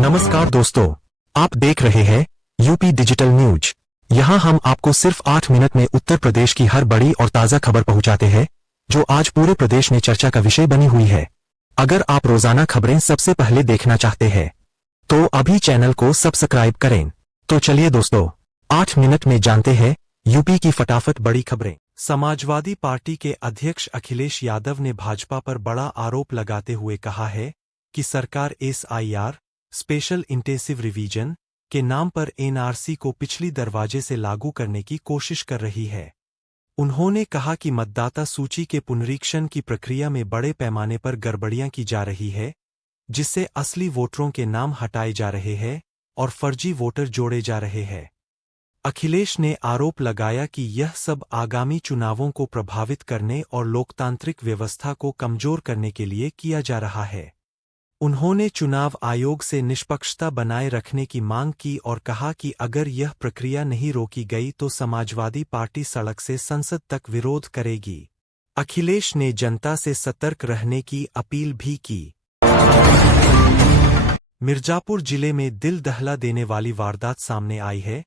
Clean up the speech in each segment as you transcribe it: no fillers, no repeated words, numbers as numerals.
नमस्कार दोस्तों, आप देख रहे हैं यूपी डिजिटल न्यूज। यहाँ हम आपको सिर्फ 8 मिनट में उत्तर प्रदेश की हर बड़ी और ताज़ा खबर पहुँचाते हैं, जो आज पूरे प्रदेश में चर्चा का विषय बनी हुई है। अगर आप रोजाना खबरें सबसे पहले देखना चाहते हैं, तो अभी चैनल को सब्सक्राइब करें। तो चलिए दोस्तों, 8 मिनट में जानते हैं यूपी की फटाफट बड़ी खबरें। समाजवादी पार्टी के अध्यक्ष अखिलेश यादव ने भाजपा पर बड़ा आरोप लगाते हुए कहा है कि सरकार SIR स्पेशल इंटेंसिव रिवीजन के नाम पर NRC को पिछली दरवाजे से लागू करने की कोशिश कर रही है। उन्होंने कहा कि मतदाता सूची के पुनरीक्षण की प्रक्रिया में बड़े पैमाने पर गड़बड़ियां की जा रही है, जिससे असली वोटरों के नाम हटाए जा रहे हैं और फर्जी वोटर जोड़े जा रहे हैं। अखिलेश ने आरोप लगाया कि यह सब आगामी चुनावों को प्रभावित करने और लोकतांत्रिक व्यवस्था को कमजोर करने के लिए किया जा रहा है। उन्होंने चुनाव आयोग से निष्पक्षता बनाए रखने की मांग की और कहा कि अगर यह प्रक्रिया नहीं रोकी गई तो समाजवादी पार्टी सड़क से संसद तक विरोध करेगी। अखिलेश ने जनता से सतर्क रहने की अपील भी की। मिर्जापुर जिले में दिल दहला देने वाली वारदात सामने आई है,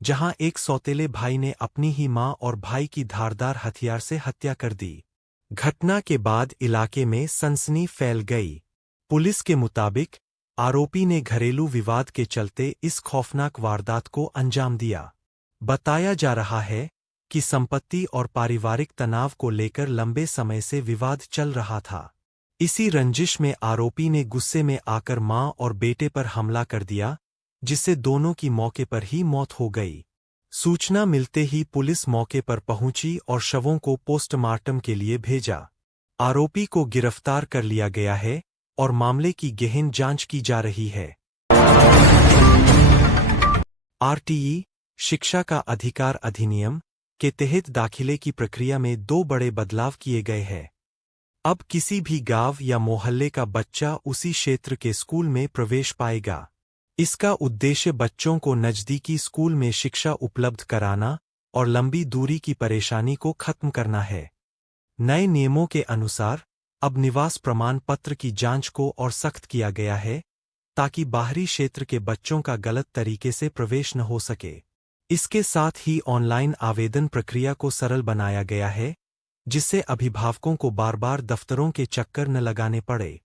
जहां एक सौतेले भाई ने अपनी ही मां और भाई की धारदार हथियार से हत्या कर दी। घटना के बाद इलाके में सनसनी फैल गई। पुलिस के मुताबिक आरोपी ने घरेलू विवाद के चलते इस खौफनाक वारदात को अंजाम दिया। बताया जा रहा है कि संपत्ति और पारिवारिक तनाव को लेकर लंबे समय से विवाद चल रहा था। इसी रंजिश में आरोपी ने गुस्से में आकर मां और बेटे पर हमला कर दिया, जिससे दोनों की मौके पर ही मौत हो गई। सूचना मिलते ही पुलिस मौके पर पहुंची और शवों को पोस्टमार्टम के लिए भेजा। आरोपी को गिरफ्तार कर लिया गया है और मामले की गहन जांच की जा रही है। RTE शिक्षा का अधिकार अधिनियम के तहत दाखिले की प्रक्रिया में 2 बड़े बदलाव किए गए हैं। अब किसी भी गांव या मोहल्ले का बच्चा उसी क्षेत्र के स्कूल में प्रवेश पाएगा। इसका उद्देश्य बच्चों को नजदीकी स्कूल में शिक्षा उपलब्ध कराना और लंबी दूरी की परेशानी को खत्म करना है। नए नियमों के अनुसार अब निवास प्रमाण पत्र की जांच को और सख्त किया गया है, ताकि बाहरी क्षेत्र के बच्चों का गलत तरीके से प्रवेश न हो सके। इसके साथ ही ऑनलाइन आवेदन प्रक्रिया को सरल बनाया गया है, जिससे अभिभावकों को बार-बार दफ्तरों के चक्कर न लगाने पड़े।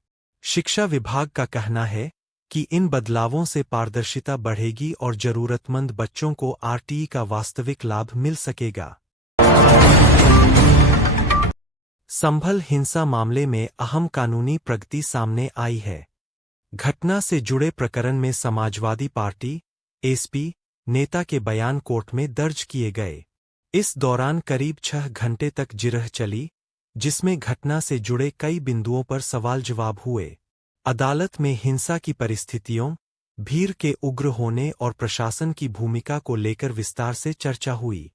शिक्षा विभाग का कहना है कि इन बदलावों से पारदर्शिता बढ़ेगी और जरूरतमंद बच्चों को RTE का वास्तविक लाभ मिल सकेगा। संभल हिंसा मामले में अहम कानूनी प्रगति सामने आई है। घटना से जुड़े प्रकरण में समाजवादी पार्टी SP नेता के बयान कोर्ट में दर्ज किए गए। इस दौरान करीब 6 घंटे तक जिरह चली, जिसमें घटना से जुड़े कई बिंदुओं पर सवाल जवाब हुए। अदालत में हिंसा की परिस्थितियों, भीड़ के उग्र होने और प्रशासन की भूमिका को लेकर विस्तार से चर्चा हुई।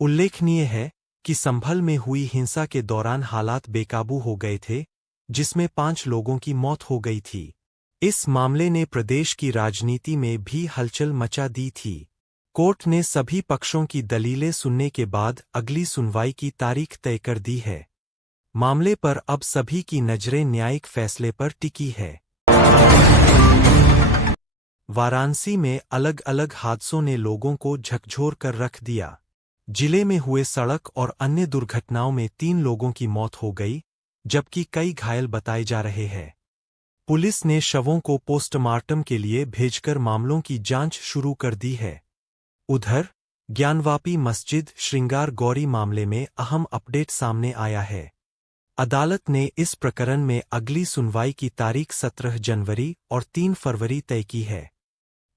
उल्लेखनीय है कि संभल में हुई हिंसा के दौरान हालात बेकाबू हो गए थे, जिसमें 5 लोगों की मौत हो गई थी। इस मामले ने प्रदेश की राजनीति में भी हलचल मचा दी थी। कोर्ट ने सभी पक्षों की दलीलें सुनने के बाद अगली सुनवाई की तारीख तय कर दी है। मामले पर अब सभी की नजरें न्यायिक फैसले पर टिकी है। वाराणसी में अलग अलग हादसों ने लोगों को झकझोर कर रख दिया। जिले में हुए सड़क और अन्य दुर्घटनाओं में 3 लोगों की मौत हो गई, जबकि कई घायल बताए जा रहे हैं। पुलिस ने शवों को पोस्टमार्टम के लिए भेजकर मामलों की जांच शुरू कर दी है। उधर ज्ञानवापी मस्जिद श्रृंगार गौरी मामले में अहम अपडेट सामने आया है। अदालत ने इस प्रकरण में अगली सुनवाई की तारीख 17 जनवरी और 3 फरवरी तय की है।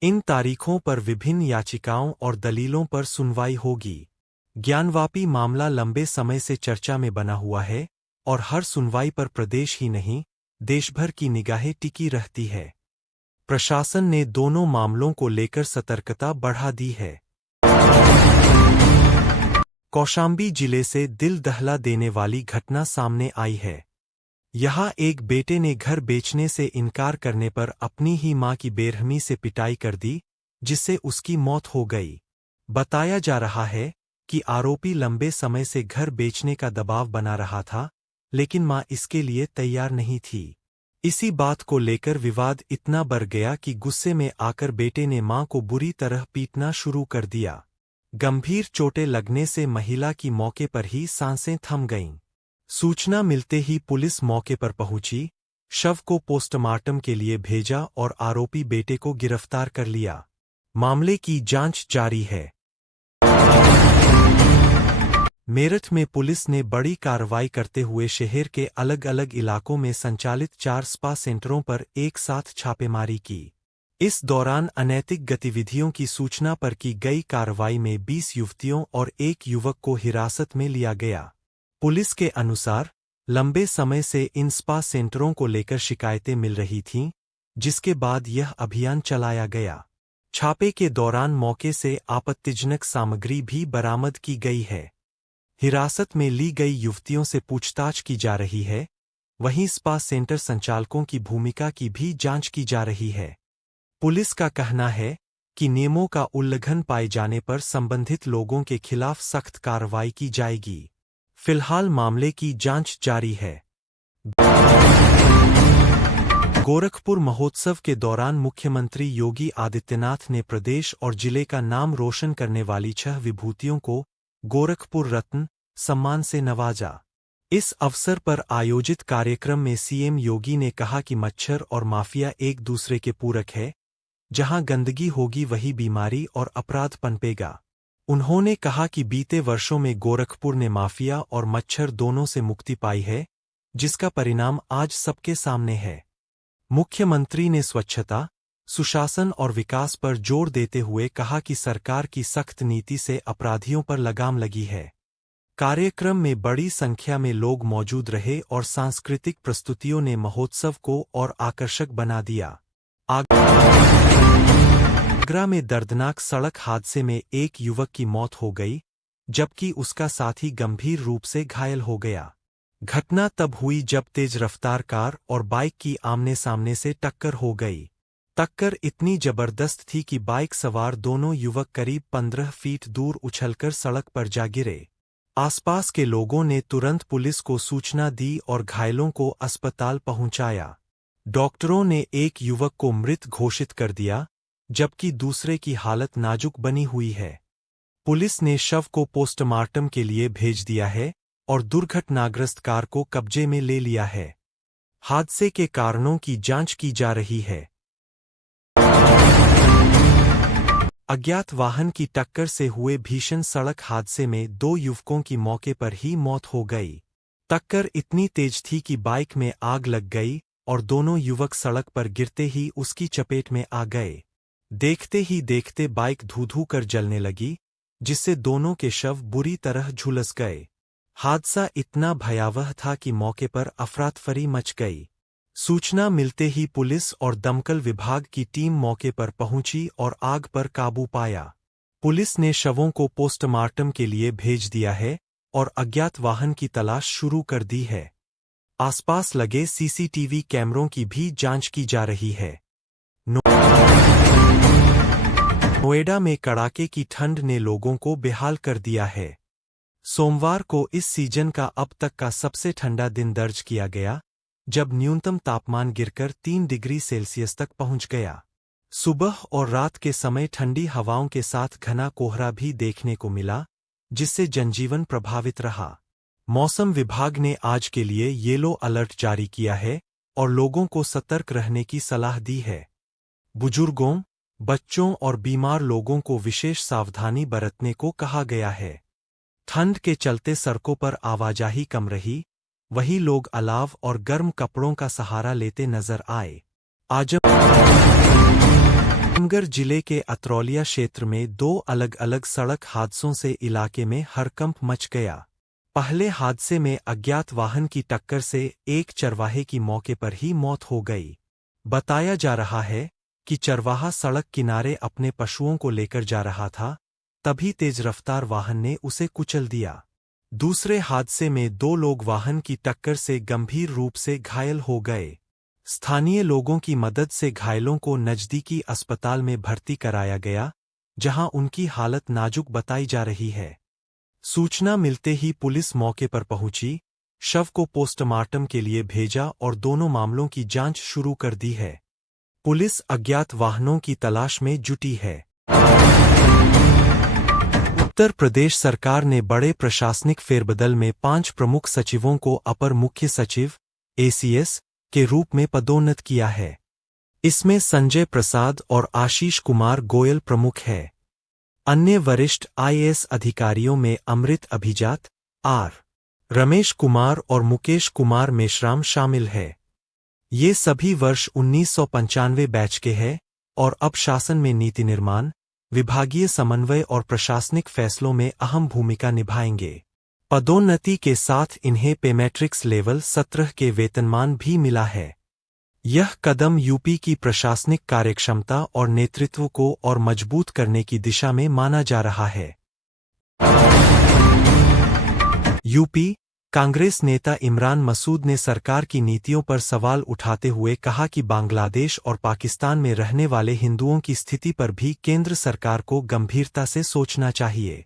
इन तारीखों पर विभिन्न याचिकाओं और दलीलों पर सुनवाई होगी। ज्ञानवापी मामला लंबे समय से चर्चा में बना हुआ है और हर सुनवाई पर प्रदेश ही नहीं, देशभर की निगाहें टिकी रहती है। प्रशासन ने दोनों मामलों को लेकर सतर्कता बढ़ा दी है। कौशाम्बी जिले से दिल दहला देने वाली घटना सामने आई है। यहाँ एक बेटे ने घर बेचने से इनकार करने पर अपनी ही मां की बेरहमी से पिटाई कर दी, जिससे उसकी मौत हो गई। बताया जा रहा है कि आरोपी लंबे समय से घर बेचने का दबाव बना रहा था, लेकिन मां इसके लिए तैयार नहीं थी। इसी बात को लेकर विवाद इतना बढ़ गया कि गुस्से में आकर बेटे ने मां को बुरी तरह पीटना शुरू कर दिया। गंभीर चोटें लगने से महिला की मौके पर ही सांसें थम गईं। सूचना मिलते ही पुलिस मौके पर पहुंची, शव को पोस्टमार्टम के लिए भेजा और आरोपी बेटे को गिरफ्तार कर लिया। मामले की जांच जारी है। मेरठ में पुलिस ने बड़ी कार्रवाई करते हुए शहर के अलग अलग इलाकों में संचालित 4 स्पा सेंटरों पर एक साथ छापेमारी की। इस दौरान अनैतिक गतिविधियों की सूचना पर की गई कार्रवाई में 20 युवतियों और एक युवक को हिरासत में लिया गया। पुलिस के अनुसार लंबे समय से इन स्पा सेंटरों को लेकर शिकायतें मिल रही थीं, जिसके बाद यह अभियान चलाया गया। छापे के दौरान मौके से आपत्तिजनक सामग्री भी बरामद की गई है। हिरासत में ली गई युवतियों से पूछताछ की जा रही है, वहीं स्पा सेंटर संचालकों की भूमिका की भी जांच की जा रही है। पुलिस का कहना है कि नियमों का उल्लंघन पाए जाने पर संबंधित लोगों के खिलाफ सख्त कार्रवाई की जाएगी। फिलहाल मामले की जांच जारी है। गोरखपुर महोत्सव के दौरान मुख्यमंत्री योगी आदित्यनाथ ने प्रदेश और जिले का नाम रोशन करने वाली 6 विभूतियों को गोरखपुर रत्न सम्मान से नवाजा। इस अवसर पर आयोजित कार्यक्रम में सीएम योगी ने कहा कि मच्छर और माफिया एक दूसरे के पूरक है, जहां गंदगी होगी वही बीमारी और अपराध पनपेगा। उन्होंने कहा कि बीते वर्षों में गोरखपुर ने माफिया और मच्छर दोनों से मुक्ति पाई है, जिसका परिणाम आज सबके सामने है। मुख्यमंत्री ने स्वच्छता, सुशासन और विकास पर जोर देते हुए कहा कि सरकार की सख्त नीति से अपराधियों पर लगाम लगी है। कार्यक्रम में बड़ी संख्या में लोग मौजूद रहे और सांस्कृतिक प्रस्तुतियों ने महोत्सव को और आकर्षक बना दिया। आगरा में दर्दनाक सड़क हादसे में एक युवक की मौत हो गई, जबकि उसका साथी गंभीर रूप से घायल हो गया। घटना तब हुई जब तेज रफ्तार कार और बाइक की आमने सामने से टक्कर हो गई। टक्कर इतनी जबरदस्त थी कि बाइक सवार दोनों युवक करीब 15 फीट दूर उछलकर सड़क पर जा गिरे। आसपास के लोगों ने तुरंत पुलिस को सूचना दी और घायलों को अस्पताल पहुंचाया। डॉक्टरों ने एक युवक को मृत घोषित कर दिया, जबकि दूसरे की हालत नाजुक बनी हुई है। पुलिस ने शव को पोस्टमार्टम के लिए भेज दिया है और दुर्घटनाग्रस्त कार को कब्जे में ले लिया है। हादसे के कारणों की जांच की जा रही है। अज्ञात वाहन की टक्कर से हुए भीषण सड़क हादसे में 2 युवकों की मौके पर ही मौत हो गई। टक्कर इतनी तेज थी कि बाइक में आग लग गई और दोनों युवक सड़क पर गिरते ही उसकी चपेट में आ गए। देखते ही देखते बाइक धू-धू कर जलने लगी, जिससे दोनों के शव बुरी तरह झुलस गए। हादसा इतना भयावह था कि मौके पर अफरातफरी मच गई। सूचना मिलते ही पुलिस और दमकल विभाग की टीम मौके पर पहुंची और आग पर काबू पाया। पुलिस ने शवों को पोस्टमार्टम के लिए भेज दिया है और अज्ञात वाहन की तलाश शुरू कर दी है। आसपास लगे सीसीटीवी कैमरों की भी जांच की जा रही है। नोएडा में कड़ाके की ठंड ने लोगों को बेहाल कर दिया है। सोमवार को इस सीजन का अब तक का सबसे ठंडा दिन दर्ज किया गया, जब न्यूनतम तापमान गिरकर 3 डिग्री सेल्सियस तक पहुंच गया। सुबह और रात के समय ठंडी हवाओं के साथ घना कोहरा भी देखने को मिला, जिससे जनजीवन प्रभावित रहा। मौसम विभाग ने आज के लिए येलो अलर्ट जारी किया है और लोगों को सतर्क रहने की सलाह दी है। बुजुर्गों, बच्चों और बीमार लोगों को विशेष सावधानी बरतने को कहा गया है। ठंड के चलते सड़कों पर आवाजाही कम रही, वही लोग अलाव और गर्म कपड़ों का सहारा लेते नजर आए। आजमगढ़ जिले के अतरौलिया क्षेत्र में 2 अलग-अलग सड़क हादसों से इलाके में हड़कंप मच गया। पहले हादसे में अज्ञात वाहन की टक्कर से एक चरवाहे की मौके पर ही मौत हो गई। बताया जा रहा है कि चरवाहा सड़क किनारे अपने पशुओं को लेकर जा रहा था, तभी तेज रफ्तार वाहन ने उसे कुचल दिया। दूसरे हादसे में 2 लोग वाहन की टक्कर से गंभीर रूप से घायल हो गए। स्थानीय लोगों की मदद से घायलों को नजदीकी अस्पताल में भर्ती कराया गया, जहां उनकी हालत नाजुक बताई जा रही है। सूचना मिलते ही पुलिस मौके पर पहुंची, शव को पोस्टमार्टम के लिए भेजा और दोनों मामलों की जांच शुरू कर दी है। पुलिस अज्ञात वाहनों की तलाश में जुटी है। उत्तर प्रदेश सरकार ने बड़े प्रशासनिक फेरबदल में 5 प्रमुख सचिवों को अपर मुख्य सचिव (ACS) के रूप में पदोन्नत किया है। इसमें संजय प्रसाद और आशीष कुमार गोयल प्रमुख हैं। अन्य वरिष्ठ IAS अधिकारियों में अमृत अभिजात, R. रमेश कुमार और मुकेश कुमार मेश्राम शामिल हैं। ये सभी वर्ष 1995 बैच के हैं और अब शासन में नीति निर्माण, विभागीय समन्वय और प्रशासनिक फैसलों में अहम भूमिका निभाएंगे। पदोन्नति के साथ इन्हें पे मैट्रिक्स लेवल 17 के वेतनमान भी मिला है। यह कदम यूपी की प्रशासनिक कार्यक्षमता और नेतृत्व को और मजबूत करने की दिशा में माना जा रहा है। यूपी कांग्रेस नेता इमरान मसूद ने सरकार की नीतियों पर सवाल उठाते हुए कहा कि बांग्लादेश और पाकिस्तान में रहने वाले हिंदुओं की स्थिति पर भी केंद्र सरकार को गंभीरता से सोचना चाहिए।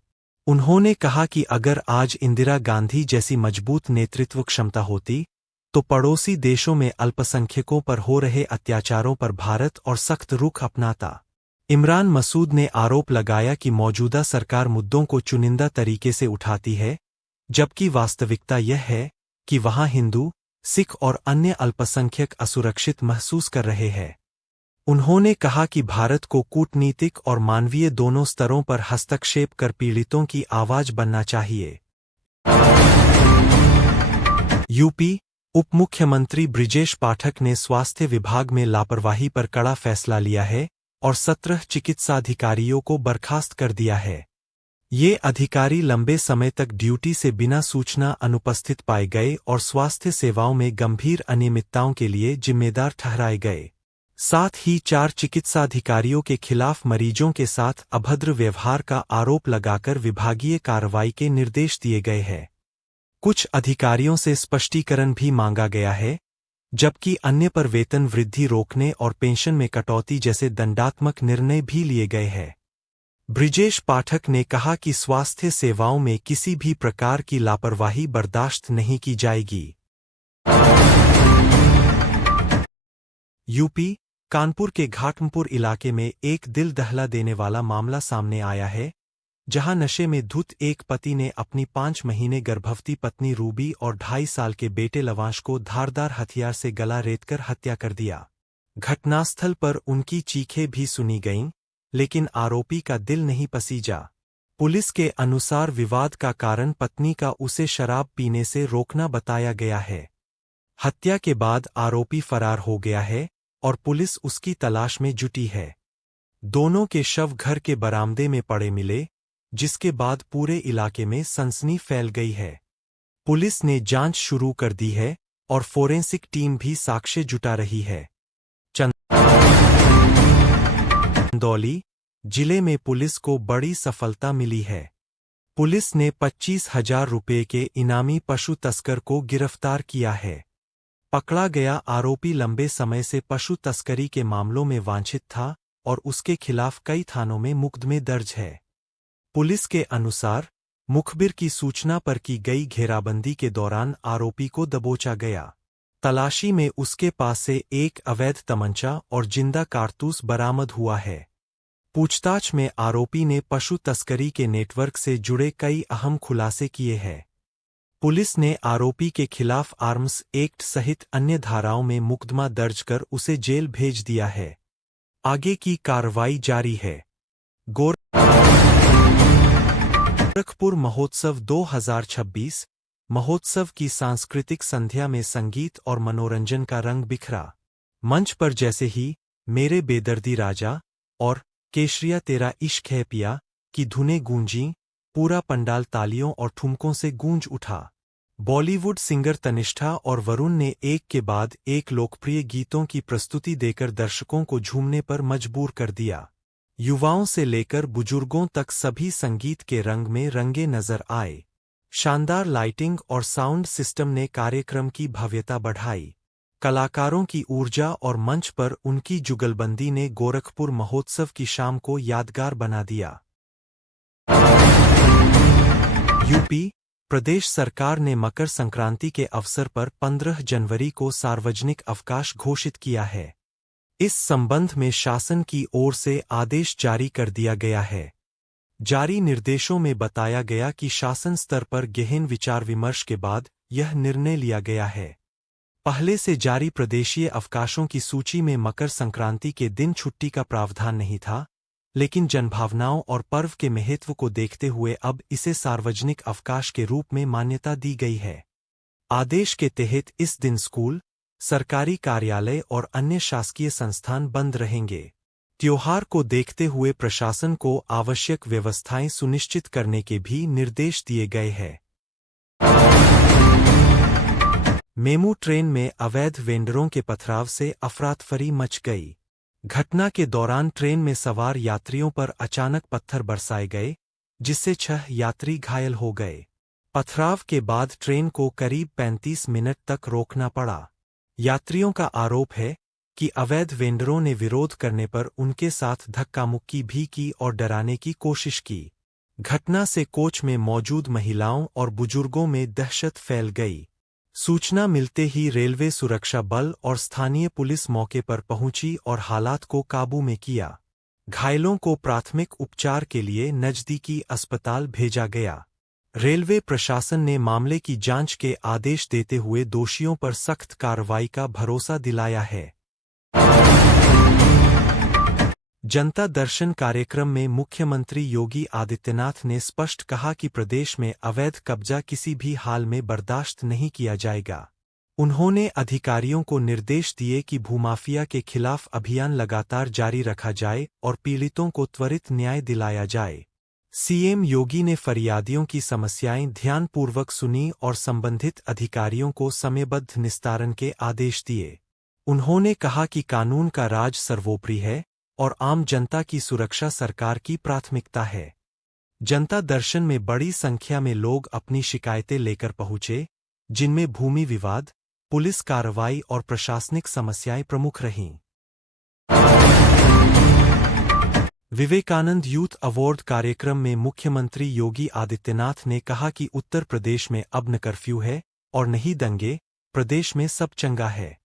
उन्होंने कहा कि अगर आज इंदिरा गांधी जैसी मजबूत नेतृत्व क्षमता होती तो पड़ोसी देशों में अल्पसंख्यकों पर हो रहे अत्याचारों पर भारत और सख्त रुख अपनाता। इमरान मसूद ने आरोप लगाया कि मौजूदा सरकार मुद्दों को चुनिंदा तरीके से उठाती है, जबकि वास्तविकता यह है कि वहां हिंदू, सिख और अन्य अल्पसंख्यक असुरक्षित महसूस कर रहे हैं। उन्होंने कहा कि भारत को कूटनीतिक और मानवीय दोनों स्तरों पर हस्तक्षेप कर पीड़ितों की आवाज बनना चाहिए। यूपी उप मुख्यमंत्री ब्रिजेश पाठक ने स्वास्थ्य विभाग में लापरवाही पर कड़ा फैसला लिया है और 17 चिकित्साधिकारियों को बर्खास्त कर दिया है। ये अधिकारी लंबे समय तक ड्यूटी से बिना सूचना अनुपस्थित पाए गए और स्वास्थ्य सेवाओं में गंभीर अनियमितताओं के लिए जिम्मेदार ठहराए गए। साथ ही 4 चिकित्साधिकारियों के खिलाफ मरीजों के साथ अभद्र व्यवहार का आरोप लगाकर विभागीय कार्रवाई के निर्देश दिए गए हैं। कुछ अधिकारियों से स्पष्टीकरण भी मांगा गया है, जबकि अन्य पर वेतन वृद्धि रोकने और पेंशन में कटौती जैसे दंडात्मक निर्णय भी लिए गए हैं। ब्रिजेश पाठक ने कहा कि स्वास्थ्य सेवाओं में किसी भी प्रकार की लापरवाही बर्दाश्त नहीं की जाएगी। यूपी कानपुर के घाटमपुर इलाके में एक दिल दहला देने वाला मामला सामने आया है, जहां नशे में धुत एक पति ने अपनी 5 महीने गर्भवती पत्नी रूबी और 2.5 साल के बेटे लवांश को धारदार हथियार से गला रेतकर हत्या कर दिया। घटनास्थल पर उनकी चीखें भी सुनी गईं, लेकिन आरोपी का दिल नहीं पसीजा। पुलिस के अनुसार विवाद का कारण पत्नी का उसे शराब पीने से रोकना बताया गया है। हत्या के बाद आरोपी फरार हो गया है और पुलिस उसकी तलाश में जुटी है। दोनों के शव घर के बरामदे में पड़े मिले, जिसके बाद पूरे इलाके में सनसनी फैल गई है। पुलिस ने जांच शुरू कर दी है और फोरेंसिक टीम भी साक्ष्य जुटा रही है। चंदौली जिले में पुलिस को बड़ी सफलता मिली है। पुलिस ने 25,000 रुपये के इनामी पशु तस्कर को गिरफ्तार किया है। पकड़ा गया आरोपी लंबे समय से पशु तस्करी के मामलों में वांछित था और उसके खिलाफ कई थानों में मुकदमे दर्ज है। पुलिस के अनुसार मुखबिर की सूचना पर की गई घेराबंदी के दौरान आरोपी को दबोचा गया। तलाशी में उसके पास से एक अवैध तमंचा और जिंदा कारतूस बरामद हुआ है। पूछताछ में आरोपी ने पशु तस्करी के नेटवर्क से जुड़े कई अहम खुलासे किए हैं। पुलिस ने आरोपी के खिलाफ आर्म्स एक्ट सहित अन्य धाराओं में मुकदमा दर्ज कर उसे जेल भेज दिया है। आगे की कार्रवाई जारी है। गोरखपुर महोत्सव 2026 महोत्सव की सांस्कृतिक संध्या में संगीत और मनोरंजन का रंग बिखरा। मंच पर जैसे ही मेरे बेदर्दी राजा और केशरिया तेरा इश्क है पिया की धुनें गूंजीं, पूरा पंडाल तालियों और ठुमकों से गूंज उठा। बॉलीवुड सिंगर तनिष्ठा और वरुण ने एक के बाद एक लोकप्रिय गीतों की प्रस्तुति देकर दर्शकों को झूमने पर मजबूर कर दिया। युवाओं से लेकर बुजुर्गों तक सभी संगीत के रंग में रंगे नजर आए। शानदार लाइटिंग और साउंड सिस्टम ने कार्यक्रम की भव्यता बढ़ाई। कलाकारों की ऊर्जा और मंच पर उनकी जुगलबंदी ने गोरखपुर महोत्सव की शाम को यादगार बना दिया। यूपी प्रदेश सरकार ने मकर संक्रांति के अवसर पर 15 जनवरी को सार्वजनिक अवकाश घोषित किया है। इस संबंध में शासन की ओर से आदेश जारी कर दिया गया है। जारी निर्देशों में बताया गया कि शासन स्तर पर गहन विचार विमर्श के बाद यह निर्णय लिया गया है। पहले से जारी प्रदेशीय अवकाशों की सूची में मकर संक्रांति के दिन छुट्टी का प्रावधान नहीं था, लेकिन जनभावनाओं और पर्व के महत्व को देखते हुए अब इसे सार्वजनिक अवकाश के रूप में मान्यता दी गई है। आदेश के तहत इस दिन स्कूल, सरकारी कार्यालय और अन्य शासकीय संस्थान बंद रहेंगे। त्योहार को देखते हुए प्रशासन को आवश्यक व्यवस्थाएं सुनिश्चित करने के भी निर्देश दिए गए हैं। मेमू ट्रेन में अवैध वेंडरों के पथराव से अफरातफरी मच गई। घटना के दौरान ट्रेन में सवार यात्रियों पर अचानक पत्थर बरसाए गए, जिससे 6 यात्री घायल हो गए। पथराव के बाद ट्रेन को करीब 35 मिनट तक रोकना पड़ा। यात्रियों का आरोप है कि अवैध वेंडरों ने विरोध करने पर उनके साथ धक्का-मुक्की भी की और डराने की कोशिश की। घटना से कोच में मौजूद महिलाओं और बुजुर्गों में दहशत फैल गई। सूचना मिलते ही रेलवे सुरक्षा बल और स्थानीय पुलिस मौके पर पहुंची और हालात को काबू में किया। घायलों को प्राथमिक उपचार के लिए नजदीकी अस्पताल भेजा गया। रेलवे प्रशासन ने मामले की जांच के आदेश देते हुए दोषियों पर सख्त कार्रवाई का भरोसा दिलाया है। जनता दर्शन कार्यक्रम में मुख्यमंत्री योगी आदित्यनाथ ने स्पष्ट कहा कि प्रदेश में अवैध कब्जा किसी भी हाल में बर्दाश्त नहीं किया जाएगा। उन्होंने अधिकारियों को निर्देश दिए कि भूमाफिया के खिलाफ अभियान लगातार जारी रखा जाए और पीड़ितों को त्वरित न्याय दिलाया जाए। सीएम योगी ने फरियादियों की समस्याएं ध्यानपूर्वक सुनी और संबंधित अधिकारियों को समयबद्ध निस्तारण के आदेश दिए। उन्होंने कहा कि कानून का राज सर्वोपरि है और आम जनता की सुरक्षा सरकार की प्राथमिकता है। जनता दर्शन में बड़ी संख्या में लोग अपनी शिकायतें लेकर पहुंचे, जिनमें भूमि विवाद, पुलिस कार्रवाई और प्रशासनिक समस्याएं प्रमुख रहीं। विवेकानंद यूथ अवार्ड कार्यक्रम में मुख्यमंत्री योगी आदित्यनाथ ने कहा कि उत्तर प्रदेश में अब न कर्फ्यू है और न ही दंगे, प्रदेश में सब चंगा है।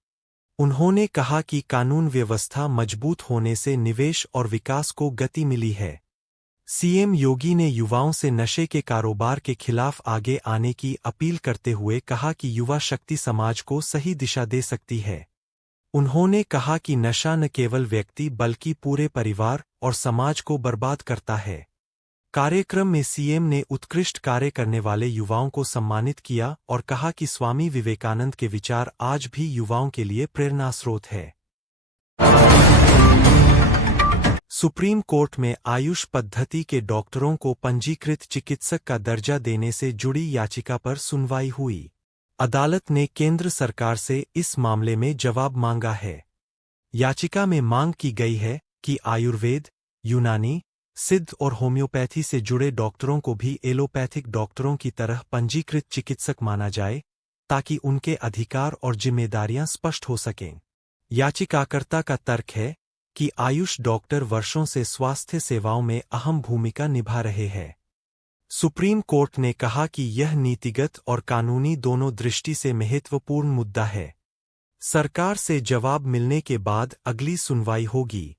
उन्होंने कहा कि कानून व्यवस्था मजबूत होने से निवेश और विकास को गति मिली है। सीएम योगी ने युवाओं से नशे के कारोबार के खिलाफ आगे आने की अपील करते हुए कहा कि युवा शक्ति समाज को सही दिशा दे सकती है। उन्होंने कहा कि नशा न केवल व्यक्ति बल्कि पूरे परिवार और समाज को बर्बाद करता है। कार्यक्रम में सीएम ने उत्कृष्ट कार्य करने वाले युवाओं को सम्मानित किया और कहा कि स्वामी विवेकानंद के विचार आज भी युवाओं के लिए प्रेरणा स्रोत है। सुप्रीम कोर्ट में आयुष पद्धति के डॉक्टरों को पंजीकृत चिकित्सक का दर्जा देने से जुड़ी याचिका पर सुनवाई हुई। अदालत ने केंद्र सरकार से इस मामले में जवाब मांगा है। याचिका में मांग की गई है कि आयुर्वेद, यूनानी, सिद्ध और होम्योपैथी से जुड़े डॉक्टरों को भी एलोपैथिक डॉक्टरों की तरह पंजीकृत चिकित्सक माना जाए, ताकि उनके अधिकार और जिम्मेदारियां स्पष्ट हो सकें। याचिकाकर्ता का तर्क है कि आयुष डॉक्टर वर्षों से स्वास्थ्य सेवाओं में अहम भूमिका निभा रहे हैं। सुप्रीम कोर्ट ने कहा कि यह नीतिगत और कानूनी दोनों दृष्टि से महत्वपूर्ण मुद्दा है। सरकार से जवाब मिलने के बाद अगली सुनवाई होगी।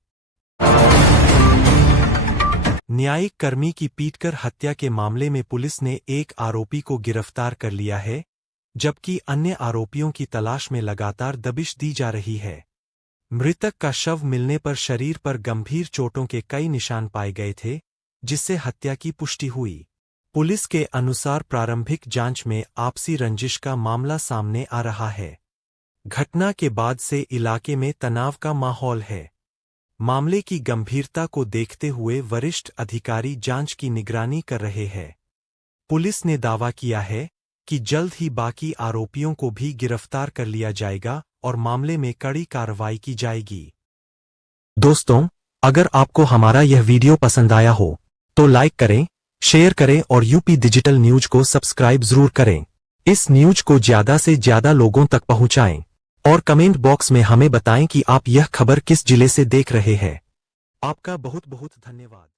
न्यायिक कर्मी की पीटकर हत्या के मामले में पुलिस ने एक आरोपी को गिरफ्तार कर लिया है, जबकि अन्य आरोपियों की तलाश में लगातार दबिश दी जा रही है। मृतक का शव मिलने पर शरीर पर गंभीर चोटों के कई निशान पाए गए थे, जिससे हत्या की पुष्टि हुई। पुलिस के अनुसार प्रारंभिक जांच में आपसी रंजिश का मामला सामने आ रहा है। घटना के बाद से इलाके में तनाव का माहौल है। मामले की गंभीरता को देखते हुए वरिष्ठ अधिकारी जांच की निगरानी कर रहे हैं। पुलिस ने दावा किया है कि जल्द ही बाकी आरोपियों को भी गिरफ्तार कर लिया जाएगा और मामले में कड़ी कार्रवाई की जाएगी। दोस्तों, अगर आपको हमारा यह वीडियो पसंद आया हो तो लाइक करें, शेयर करें और यूपी डिजिटल न्यूज को सब्सक्राइब जरूर करें। इस न्यूज को ज्यादा से ज्यादा लोगों तक पहुंचाएं और कमेंट बॉक्स में हमें बताएं कि आप यह खबर किस जिले से देख रहे हैं। आपका बहुत बहुत धन्यवाद।